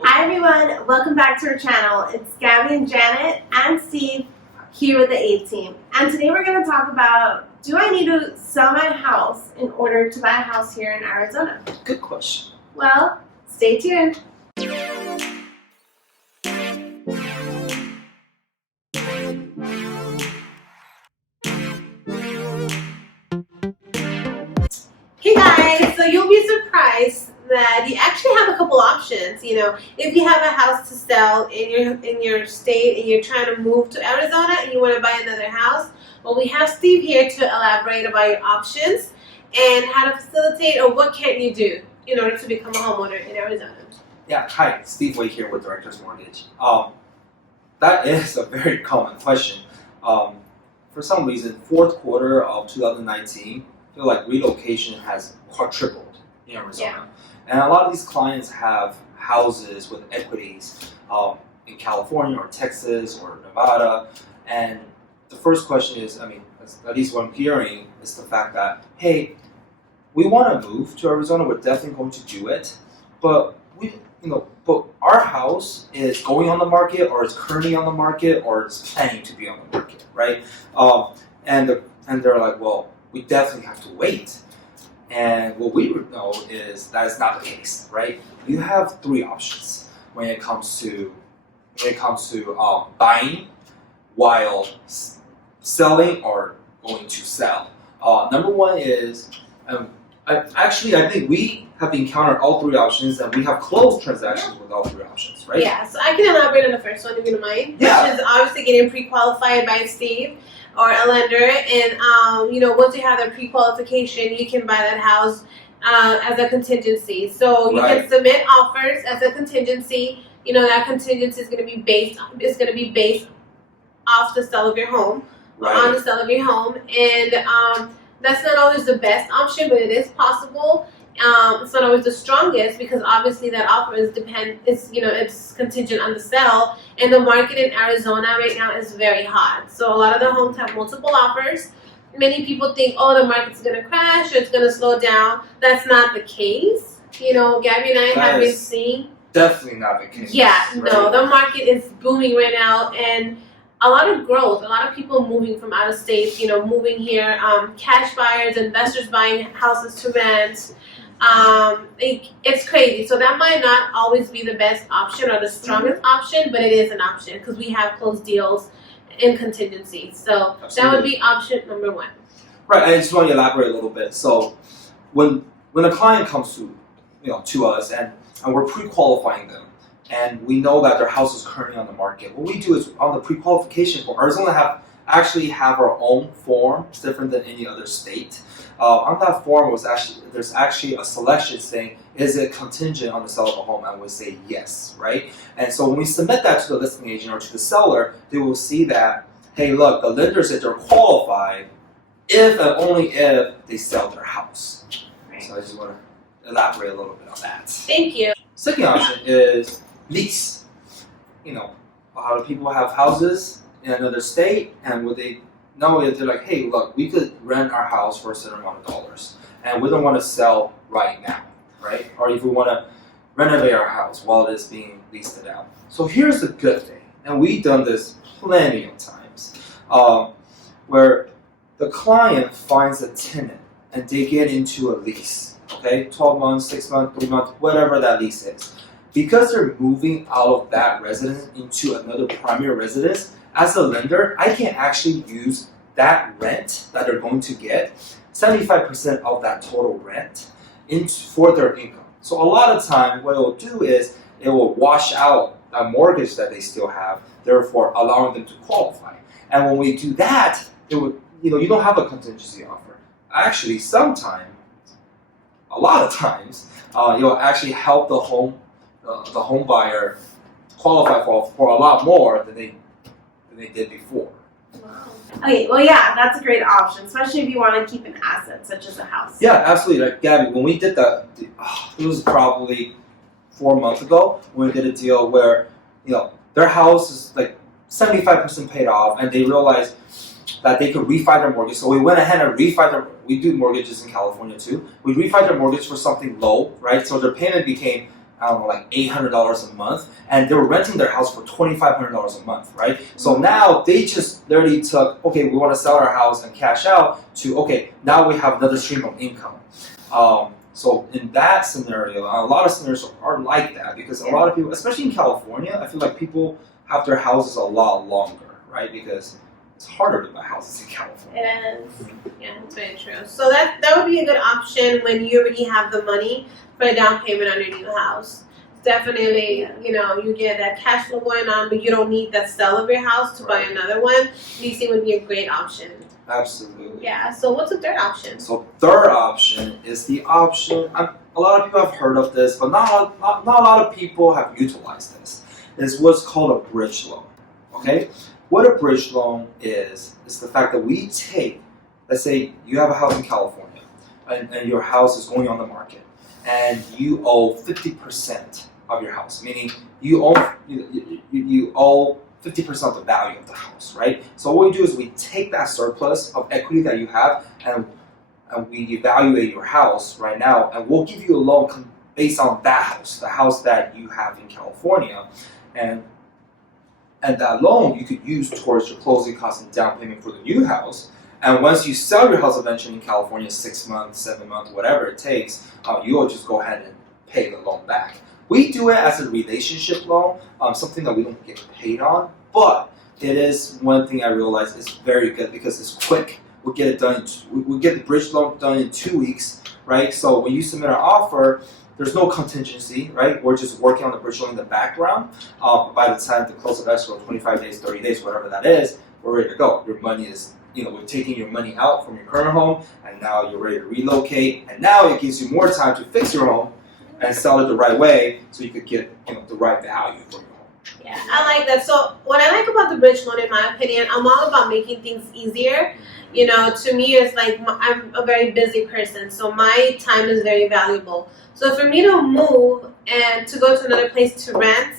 Hi everyone, welcome back to our channel. It's Gabby and Janet and Steve here with the A team. And today we're going to talk about, do I need to sell my house in order to buy a house here in Arizona? Good question. Well, stay tuned. Hey guys, so you'll be surprised that you actually have a couple options. You know, if you have a house to sell in your state and you're trying to move to Arizona and you want to buy another house, well, we have Steve here to elaborate about your options and how to facilitate or what can you do in order to become a homeowner in Arizona. Yeah, hi, Steve Wade here with Director's Mortgage. That is a very common question. For some reason, fourth quarter of 2019, I feel like relocation has quadrupled in Arizona. Yeah. And a lot of these clients have houses with equities in California or Texas or Nevada. And the first question is, at least what I'm hearing is the fact that, hey, we want to move to Arizona, we're definitely going to do it, but but our house is going on the market or is currently on the market or is planning to be on the market, right? And they're like, well, we definitely have to wait. And what we would know is that is not the case, right? You have three options when it comes to buying while selling or going to sell. Number one is, I think we have encountered all three options and we have closed transactions with all three options, right? Yeah, so I can elaborate on the first one if you don't mind, Yeah. which is obviously getting pre-qualified by Steve or a lender, and once you have that pre-qualification, you can buy that house as a contingency. So you can submit offers as a contingency. You know, that contingency is going to be based off the sale of your home, on the sale of your home, and that's not always the best option, but it is possible. It's not always the strongest because obviously that offer it's contingent on the sale, and the market in Arizona right now is very hot. So a lot of the homes have multiple offers. Many people think, oh, the market's gonna crash or it's gonna slow down. That's not the case. You know, Gabby and I have been seeing. Definitely not the case. Yeah, no, the market is booming right now, and a lot of growth, a lot of people moving from out of state, moving here, cash buyers, investors buying houses to rent. It's crazy. So that might not always be the best option or the strongest option, but it is an option because we have closed deals in contingency. So that would be option number one. Right. I just want to elaborate a little bit. So when a client comes to us and we're pre-qualifying them, and we know that their house is currently on the market, what we do is on the pre-qualification form, Arizona have our own form. It's different than any other state. On that form there's actually a selection saying, is it contingent on the sale of a home? And we say yes, right? And so when we submit that to the listing agent or to the seller, they will see that, hey, look, the lender said they're qualified if and only if they sell their house. Right. So I just want to elaborate a little bit on that. Thank you. Second option is lease. A lot of people have houses in another state, and what they know is they're like, hey, look, we could rent our house for a certain amount of dollars, and we don't want to sell right now, right? Or if we want to renovate our house while it is being leased out. So here's the good thing, and we've done this plenty of times, where the client finds a tenant and they get into a lease, okay? 12 months, 6 months, 3 months, whatever that lease is. Because they're moving out of that residence into another primary residence, as a lender, I can actually use that rent that they're going to get, 75% of that total rent, for their income. So a lot of time, what it will do is it will wash out that mortgage that they still have, therefore allowing them to qualify. And when we do that, you don't have a contingency offer. Actually, sometimes, a lot of times, you'll actually help the home buyer qualify for a lot more than they did before. Wow. Okay, well, yeah, that's a great option, especially if you want to keep an asset such as a house. Yeah, absolutely. Like Gabby, when we did that, it was probably 4 months ago when we did a deal where their house is like 75% paid off, and they realized that they could refi their mortgage. So we went ahead and we do mortgages in California too. We refi their mortgage for something low, right? So their payment became I don't know, like $800 a month, and they were renting their house for $2,500 a month, right? So now they just literally took, okay, we want to sell our house and cash out to, okay, now we have another stream of income. So in that scenario, a lot of scenarios are like that because a lot of people, especially in California, I feel like people have their houses a lot longer, right? Because it's harder to buy houses in California. It is. Yeah, that's very true. So that would be a good option when you already have the money for a down payment on your new house. Definitely, you get that cash flow going on, but you don't need that sell of your house to buy another one. Leasing would be a great option. Absolutely. Yeah. So what's the third option? So third option is the option. A lot of people have heard of this, but not a lot of people have utilized this. It's what's called a bridge loan. Okay. What a bridge loan is the fact that we take, let's say you have a house in California, and your house is going on the market, and you owe 50% of your house, meaning you owe 50% of the value of the house, right? So what we do is we take that surplus of equity that you have and we evaluate your house right now, and we'll give you a loan based on that house, the house that you have in California, and that loan you could use towards your closing costs and down payment for the new house. And once you sell your house eventually in California, 6 months, 7 months, whatever it takes, you'll just go ahead and pay the loan back. We do it as a relationship loan, something that we don't get paid on, but it is one thing I realize is very good because it's quick. We get it done. We get the bridge loan done in 2 weeks, right? So when you submit our offer, there's no contingency, right? We're just working on the bridge loan in the background. By the time the close of escrow, 25 days, 30 days, whatever that is, we're ready to go. Your money is, we're taking your money out from your current home, and now you're ready to relocate. And now it gives you more time to fix your home and sell it the right way, so you could get the right value for your home. Yeah, I like that. So what I like about the bridge loan, in my opinion, I'm all about making things easier. To me, it's like I'm a very busy person, so my time is very valuable. So for me to move and to go to another place to rent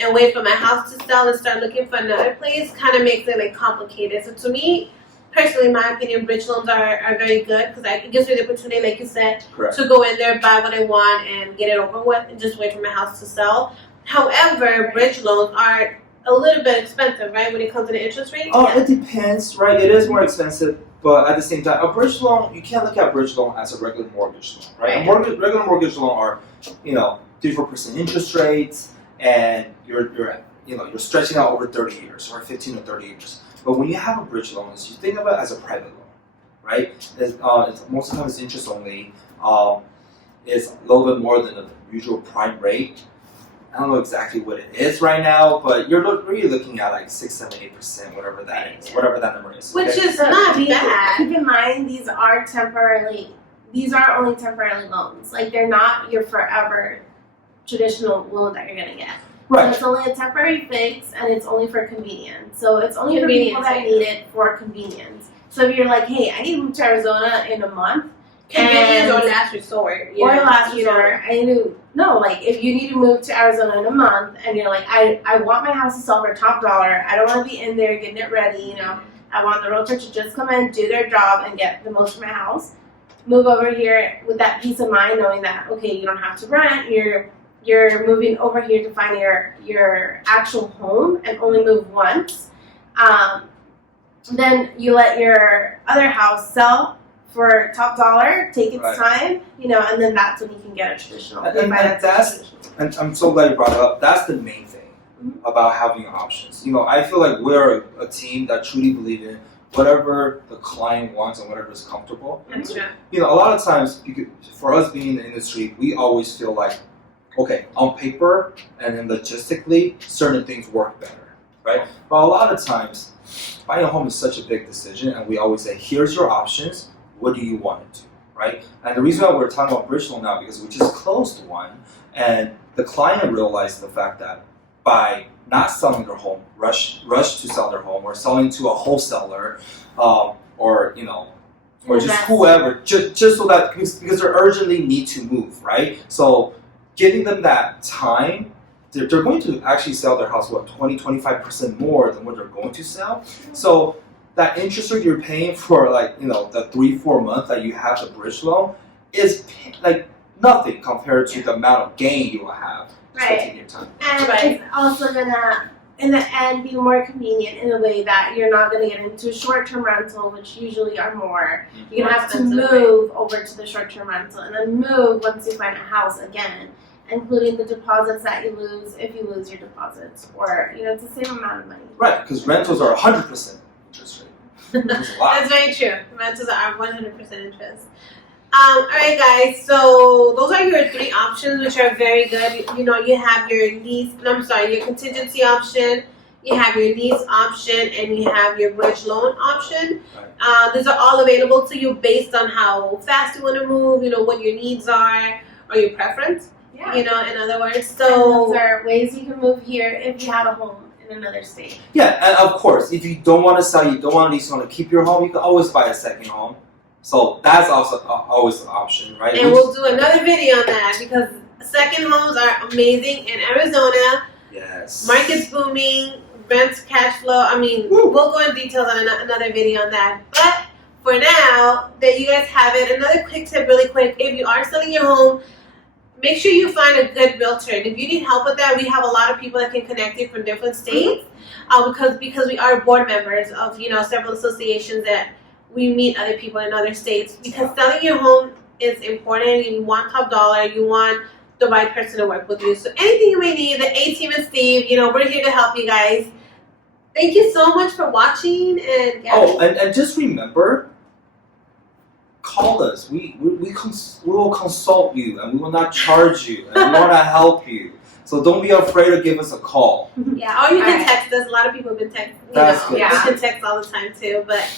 and wait for my house to sell and start looking for another place kind of makes it like complicated. So to me, personally, in my opinion, bridge loans are very good because it gives me the opportunity, like you said, Correct. to go in there, buy what I want, and get it over with and just wait for my house to sell. However, bridge loans are a little bit expensive, right, when it comes to the interest rate? It depends, right? It is more expensive, but at the same time, a bridge loan, you can't look at bridge loan as a regular mortgage loan, right? A regular mortgage loan are, 3-4% interest rates, and you're stretching out over 30 years or 15 or 30 years. But when you have a bridge loan, you think of it as a private loan, right? It's most of the time it's interest only. It's a little bit more than the usual prime rate. I don't know exactly what it is right now, but you're really looking at like 6, 7, 8%, whatever that is, whatever that number is. Which is not bad. Keep in mind, these are only temporarily loans. Like, they're not your forever traditional loan that you're going to get. Right. So it's only a temporary fix, and it's only for convenience. So it's only for people that need it for convenience. So if you're like, hey, I need to move to Arizona in a month. Convenience or last resort. If you need to move to Arizona in a month and you're like, I want my house to sell for top dollar. I don't want to be in there getting it ready. I want the realtor to just come in, do their job, and get the most from my house. Move over here with that peace of mind, knowing that, okay, you don't have to rent. You're moving over here to find your actual home and only move once. Then you let your other house sell for top dollar, take its time, and then that's when you can get a traditional. And I'm so glad you brought it up. That's the main thing about having options. I feel like we're a team that truly believe in whatever the client wants and whatever is comfortable. That's true. A lot of times, for us being in the industry, we always feel like, okay, on paper and then logistically, certain things work better, right? But a lot of times, buying a home is such a big decision, and we always say, here's your options. What do you want to do, right? And the reason why we're talking about bridge loan now because we just closed one, and the client realized the fact that by not selling their home, rush to sell their home, or selling to a wholesaler, or just whoever, just so that because they urgently need to move, right? So giving them that time, they're going to actually sell their house 20-25% more than what they're going to sell. So that interest rate you're paying for the 3-4 months that you have the bridge loan is like nothing compared to the amount of gain you will have taking your time. And it's also gonna, in the end, be more convenient in a way that you're not gonna get into a short-term rental, which usually are more. You're gonna have to move over to the short-term rental and then move once you find a house again, including the deposits that you lose if you lose your deposits, or it's the same amount of money. Right, because rentals are 100% interest rate. That's a lot. That's very true. Rentals are 100% interest. All right, guys. So those are your 3 options, which are very good. You have your your contingency option. You have your lease option, and you have your bridge loan option. Right. These are all available to you based on how fast you want to move. What your needs are or your preference. Yeah. In other words. So those are ways you can move here if you have a home in another state. Yeah, and of course, if you don't want to sell, you don't want to lease, you want to keep your home, you can always buy a second home. So that's also always an option, right? And we'll do another video on that because second homes are amazing in Arizona. Yes. Market's booming, rent cash flow. I mean, we'll go in details on another video on that. But for now, that you guys have it, another quick tip really quick. If you are selling your home, make sure you find a good realtor. And if you need help with that, we have a lot of people that can connect you from different states because we are board members of several associations that we meet other people in other states. Because selling your home is important. You want top dollar. You want the right person to work with you. So anything you may need, the A-Team and Steve, we're here to help you guys. Thank you so much for watching. And and just remember, call us. We will consult you, and we will not charge you, and we want to help you. So don't be afraid to give us a call. Yeah, or you can text us. A lot of people have been texting. That's good. You can text all the time too. But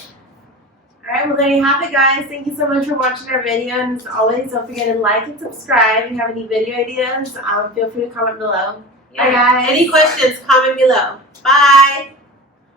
alright, well there you have it, guys. Thank you so much for watching our video, and as always, don't forget to like and subscribe. If you have any video ideas, feel free to comment below. yeah. Bye, guys. Any questions, comment below. Bye.